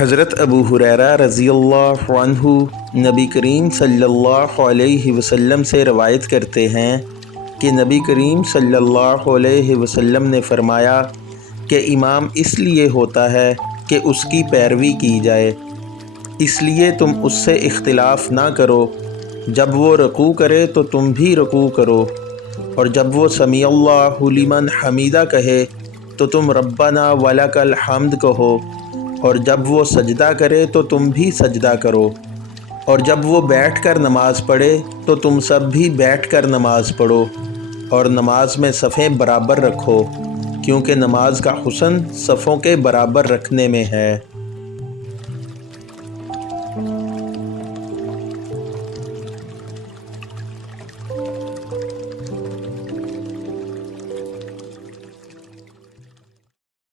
حضرت ابو ہریرہ رضی اللہ عنہ نبی کریم صلی اللہ علیہ وسلم سے روایت کرتے ہیں کہ نبی کریم صلی اللہ علیہ وسلم نے فرمایا کہ امام اس لیے ہوتا ہے کہ اس کی پیروی کی جائے، اس لیے تم اس سے اختلاف نہ کرو۔ جب وہ رکوع کرے تو تم بھی رکوع کرو، اور جب وہ سمیع اللہ لمن حمیدہ کہے تو تم ربنا ولک الحمد کہو، اور جب وہ سجدہ کرے تو تم بھی سجدہ کرو، اور جب وہ بیٹھ کر نماز پڑھے تو تم سب بھی بیٹھ کر نماز پڑھو، اور نماز میں صفیں برابر رکھو، کیونکہ نماز کا حسن صفوں کے برابر رکھنے میں ہے۔